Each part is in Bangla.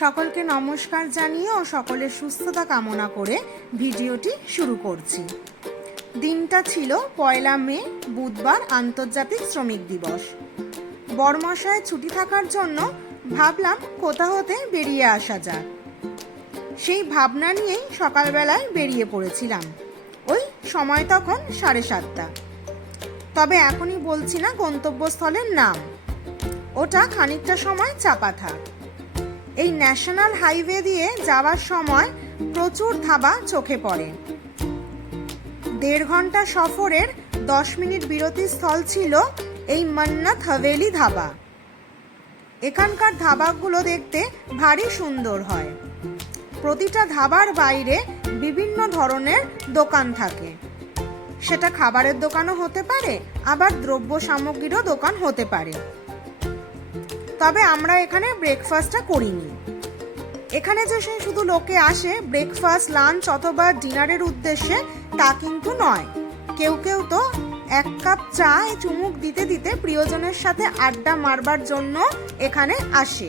সকলকে নমস্কার জানিয়ে ও সকলের সুস্থতা কামনা করে ভিডিওটি শুরু করছি। দিনটা ছিল 1 মে বুধবার, আন্তর্জাতিক শ্রমিক দিবস। বরমশায় ছুটি থাকার জন্য ভাবলাম কোথা হতে বেরিয়ে আসা যাক। সেই ভাবনা নিয়েই সকালবেলায় বেরিয়ে পড়েছিলাম। ওই সময় তখন 7:30। তবে এখনই বলছি না গন্তব্যস্থলের নাম, ওটা খানিকটা সময় চাপা থাক। এই ন্যাশনাল হাইওয়ে দিয়ে যাওয়ার সময় প্রচুর ধাবা চোখে পড়ে। 1.5 ঘন্টা সফরের 10 মিনিট বিরতির স্থল ছিল এই মান্নাত হাভেলি ধাবা। এখানকার ধাবাগুলো দেখতে ভারী সুন্দর হয়। প্রতিটা ধাবার বাইরে বিভিন্ন ধরনের দোকান থাকে। সেটা খাবারের দোকানও হতে পারে, আবার দ্রব্য সামগ্রীরও দোকান হতে পারে। তবে আমরা এখানে ব্রেকফাস্টটা করিনি। এখানে যে শুধু লোকে আসে ব্রেকফাস্ট, লাঞ্চ অথবা ডিনারের উদ্দেশ্যে তা কিন্তু নয়। কেউ কেউ তো 1 কাপ চা চুমুক দিতে দিতে প্রিয়জনের সাথে আড্ডা মারবার জন্য এখানে আসে।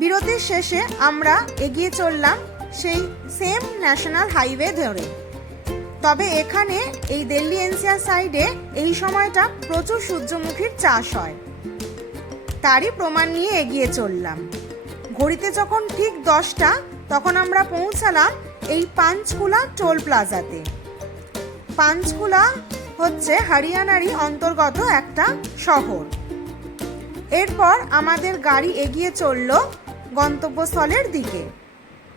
বিরতির শেষে আমরা এগিয়ে চললাম সেই সেম ন্যাশনাল হাইওয়ে ধরে। তবে এখানে এই দিল্লি এনসিআর সাইডে এই সময়টা প্রচুর সূর্যমুখীর চাষ হয়, তারই প্রমাণ নিয়ে এগিয়ে চললাম। ঘড়িতে যখন ঠিক 10টা তখন আমরা পৌঁছালাম এই পাঞ্চকুলা টোল প্লাজাতে। পাঞ্চকুলা হচ্ছে হরিয়ানারই অন্তর্গত একটা শহর। এরপর আমাদের গাড়ি এগিয়ে চলল গন্তব্যস্থলের দিকে।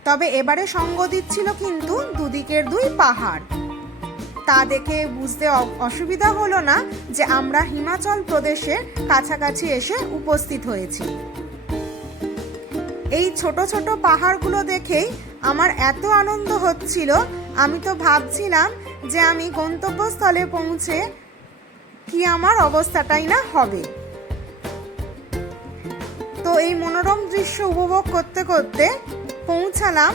তবে এবারে সঙ্গ দিচ্ছিল কিন্তু দুদিকের 2 পাহাড়। তা দেখে বুঝতে অসুবিধা হলো না যে আমরা হিমাচল প্রদেশের কাছাকাছি এসে উপস্থিত হয়েছি। এই ছোট ছোট পাহাড়গুলো দেখেই আমার এত আনন্দ হচ্ছিল, আমি তো ভাবছিলাম যে আমি গন্তব্যস্থলে পৌঁছে কি আমার অবস্থাটাই না হবে। তো এই মনোরম দৃশ্য উপভোগ করতে করতে পৌঁছালাম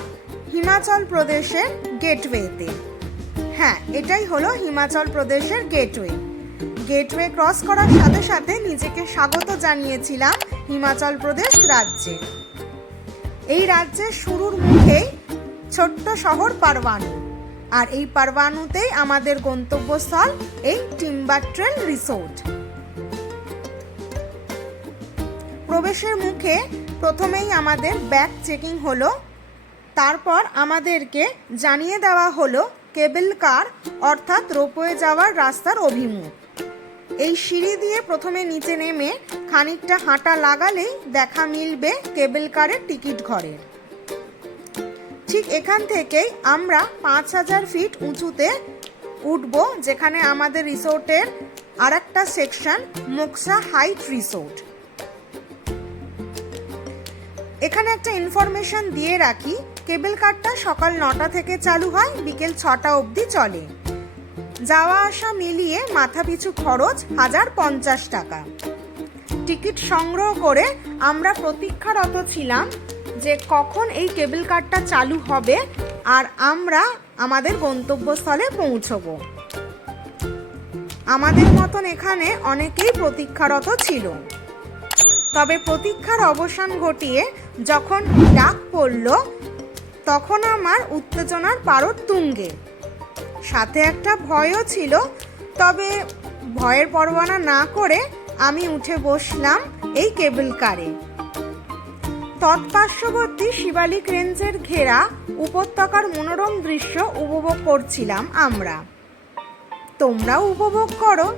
হিমাচল প্রদেশের গেটওয়েতে। হ্যাঁ, এটাই হলো হিমাচল প্রদেশের গেটওয়ে। গেটওয়ে ক্রস করার সাথে সাথে নিজেকে স্বাগত জানিয়েছিলাম হিমাচল প্রদেশ রাজ্যে। এই রাজ্যের শুরুর মুখেই ছোট্ট শহর পারওয়ানু, আর এই পারওয়ানুতেই আমাদের গন্তব্যস্থল এই টিম্বার ট্রেল রিসোর্ট। প্রবেশের মুখে প্রথমেই আমাদের ব্যাগ চেকিং হলো। তারপর আমাদেরকে জানিয়ে দেওয়া হলো কেবল কার অর্থাৎ রোপওয়ে যাওয়ার রাস্তার অভিমুখ। এই সিঁড়ি দিয়ে প্রথমে নিচে নেমে খানিকটা হাঁটা লাগালেই দেখা মিলবে কেবল কারের টিকিট ঘরের। ঠিক এখান থেকেই আমরা 5000 ফিট উঁচুতে উঠব, যেখানে আমাদের রিসোর্টের আরেকটা সেকশন মোক্সা হাইট রিসোর্ট। এখানে একটা ইনফরমেশন দিয়ে রাখি, কেবল কারটা সকাল 9টা থেকে চালু হয়, বিকেল 6টা অবধি চলে। যাওয়া আসা মিলিয়ে মাথাপিছু খরচ 1050 টাকা। টিকিট সংগ্রহ করে আমরা প্রতীক্ষারত ছিলাম যে কখন এই কেবল কারটা চালু হবে আর আমরা আমাদের গন্তব্যস্থলে পৌঁছবো। আমাদের মতন এখানে অনেকেই প্রতীক্ষারত ছিল। তবে প্রতীক্ষার অবসান ঘটিয়ে যখন ডাক পড়ল তখন আমার উত্তেজনার পারদ তুঙ্গে, সাথে একটা ভয়ও ছিল। তবে ভয়ের পরোয়ানা না করে আমি উঠে বসলাম এই কেবল কারে। তৎপার্শ্ববর্তী শিবালিক রেঞ্জের ঘেরা উপত্যকার মনোরম দৃশ্য উপভোগ করছিলাম আমরা। তোমরাও উপভোগ করো।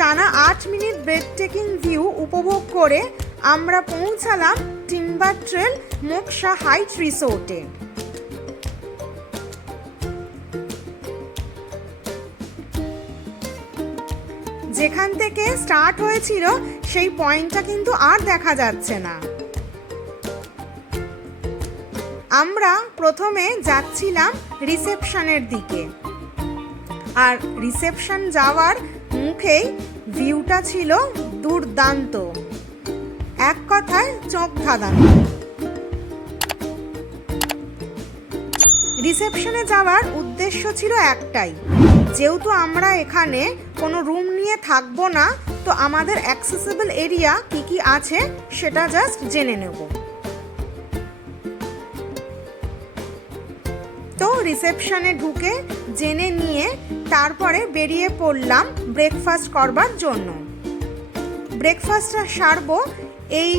টানা 8 মিনিট ব্রেথটেকিং ভিউ উপভোগ করে আমরা পৌঁছালাম টিম্বার ট্রেল মোক্সা হাইট রিসোর্টে। যেখান থেকে স্টার্ট হয়েছিল সেই পয়েন্টটা কিন্তু আর দেখা যাচ্ছে না। আমরা প্রথমে যাচ্ছিলাম রিসেপশনের দিকে, আর রিসেপশন যাওয়ার মুখেই ভিউটা ছিল দুর্দান্ত, এক কথায় চোখ ধাঁধানো। রিসেপশনে যাওয়ার উদ্দেশ্য ছিল একটাই, যেহেতু আমরা এখানে কোনো রুম নিয়ে থাকবো না, তো আমাদের অ্যাক্সেসিবল এরিয়া কি কি আছে সেটা জাস্ট জেনে নেব। তো রিসেপশনে ঢুকে জেনে নিয়ে তারপরে বেরিয়ে পড়লাম ব্রেকফাস্ট করবার জন্য। ব্রেকফাস্টটা সারবো এই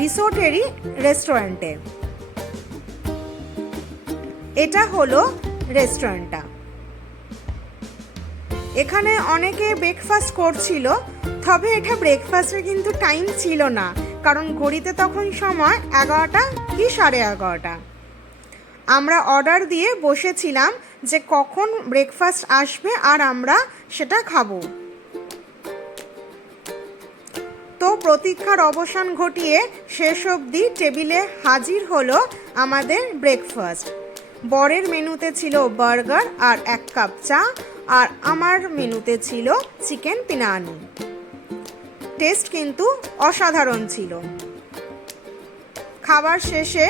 রিসোর্টেরই রেস্টুরেন্টে। এটা হলো রেস্টুরেন্টটা। এখানে অনেকে ব্রেকফাস্ট করছিল, তবে এটা ব্রেকফাস্টের কিন্তু টাইম ছিল না, কারণ ঘড়িতে তখন সময় 11টা কি 11:30। আমরা অর্ডার দিয়ে বসেছিলাম যে কখন ব্রেকফাস্ট আসবে আর আমরা সেটা খাবো। তো প্রতীক্ষার অবসান ঘটিয়ে শেষ অবধি টেবিলে হাজির হলো আমাদের ব্রেকফাস্ট। বরের মেনুতে ছিল বার্গার আর 1 কাপ চা, আর আমার মেনুতে ছিল চিকেন পিনানি। টেস্ট কিন্তু অসাধারণ ছিল। খাবার শেষে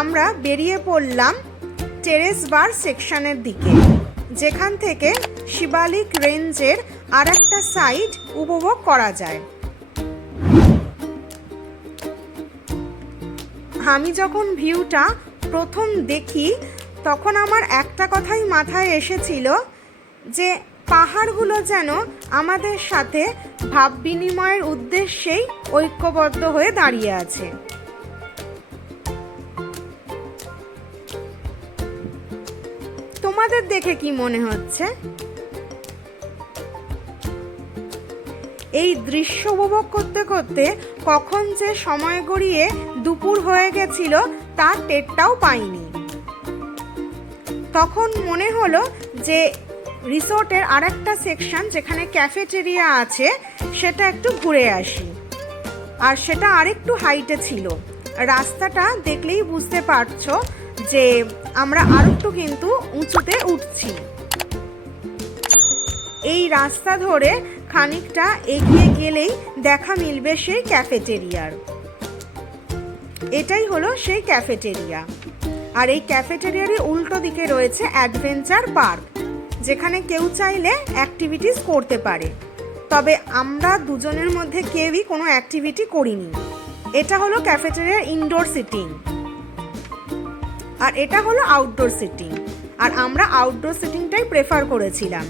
আমরা বেরিয়ে পড়লাম টেরেস বার সেকশনের দিকে, যেখান থেকে শিবালিক রেঞ্জের আর একটা সাইড উপভোগ করা যায়। আমি যখন ভিউটা প্রথম দেখি তখন আমার একটা কথাই মাথায় এসেছিল যে পাহাড়গুলো যেন আমাদের সাথে ভাব বিনিময়ের উদ্দেশ্যেই ঐক্যবদ্ধ হয়ে দাঁড়িয়ে আছে। তোমাদের দেখে কি মনে হচ্ছে? এই দৃশ্য উপভোগ করতে করতে কখন যে সময় গড়িয়ে দুপুর হয়ে গেছিল তার টেরটাও পাইনি। তখন মনে হলো যে রিসোর্টের আরেকটা সেকশন যেখানে ক্যাফেটেরিয়া আছে সেটা একটু ঘুরে আসি। আর সেটা আরেকটু হাইটে ছিল। রাস্তাটা দেখলেই বুঝতে পারছো যে আমরা আরেকটু কিন্তু উঁচুতে উঠছি। এই রাস্তা ধরে খানিকটা এগিয়ে গেলেই দেখা মিলবে সেই ক্যাফেটেরিয়ার। এটাই হলো সেই ক্যাফেটেরিয়া। আর এই ক্যাফেটেরিয়ারই উল্টো দিকে রয়েছে অ্যাডভেঞ্চার পার্ক, যেখানে কেউ চাইলে অ্যাক্টিভিটিস করতে পারে। তবে আমরা দুজনের মধ্যে কেউই কোনো অ্যাক্টিভিটি করিনি। এটা হলো ক্যাফেটেরিয়ার ইনডোর সিটিং, আর এটা হলো আউটডোর সিটিং। আর আমরা আউটডোর সিটিংটাই প্রেফার করেছিলাম।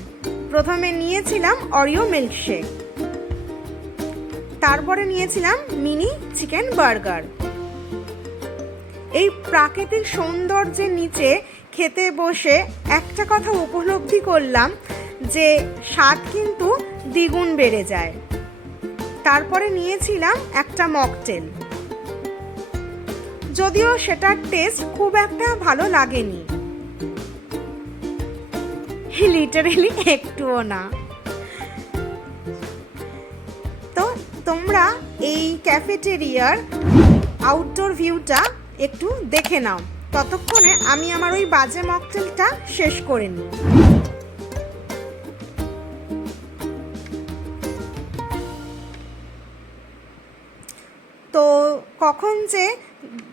প্রথমে নিয়েছিলাম অরিও মিল্কশেক, তারপরে নিয়েছিলাম মিনি চিকেন বার্গার। এই প্রাকৃতিক সৌন্দর্যের নিচে খেতে বসে একটা কথা উপলব্ধি করলাম যে স্বাদ কিন্তু দ্বিগুণ বেড়ে যায়। তারপরে নিয়েছিলাম একটা মকটেল, যদিও সেটার টেস্ট খুব একটা ভালো লাগেনি, লিটারেলি একটুও না। তো তোমরা এই ক্যাফেটেরিয়ার আউটডোর ভিউটা একটু দেখে নাও, ততক্ষণে আমি আমার ওই বাজে মকটেলটা শেষ করে নিই। তো কখন যে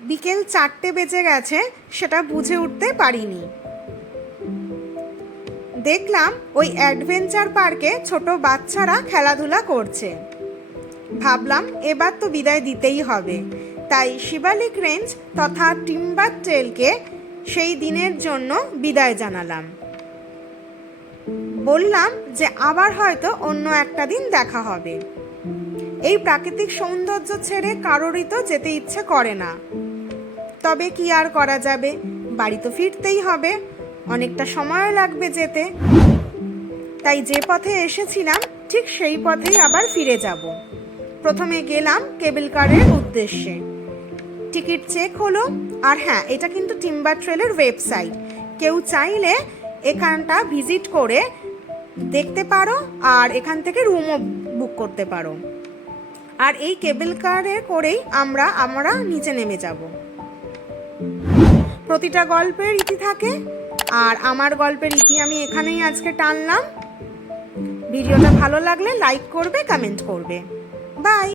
বিকেল 4টে বেজে গেছে সেটা বুঝে উঠতে পারিনি। দেখলাম ওই অ্যাডভেঞ্চার পার্কে ছোট বাচ্চারা খেলাধুলা করছে। ভাবলাম এবার তো বিদায় দিতেই হবে, তাই শিবালিক রেঞ্জ তথা টিম্বার ট্রেলকে সেই দিনের জন্য বিদায় জানালাম। বললাম যে আবার হয়তো অন্য একটা দিন দেখা হবে। এই প্রাকৃতিক সৌন্দর্য ছেড়ে কারোরই তো যেতে ইচ্ছে করে না, তবে কি আর করা যাবে, বাড়ি তো ফিরতেই হবে, অনেকটা সময় লাগবে যেতে। তাই যে পথে এসেছিলাম ঠিক সেই পথেই আবার ফিরে যাব। প্রথমে গেলাম কেবল কারের উদ্দেশ্যে। টিকিট চেক হলো। আর হ্যাঁ, এটা কিন্তু টিম্বার ট্রেলের ওয়েবসাইট, কেউ চাইলে এখানটা ভিজিট করে দেখতে পারো আর এখান থেকে রুমও বুক করতে পারো। আর এই কেবল কারে করেই আমরা নিচে নেমে যাব। প্রতিটা গল্পের ইতি থাকে, আর আমার গল্পের ইতি আমি এখানেই আজকে টানলাম। ভিডিওটা ভালো লাগলে লাইক করবে, কমেন্ট করবে। বাই।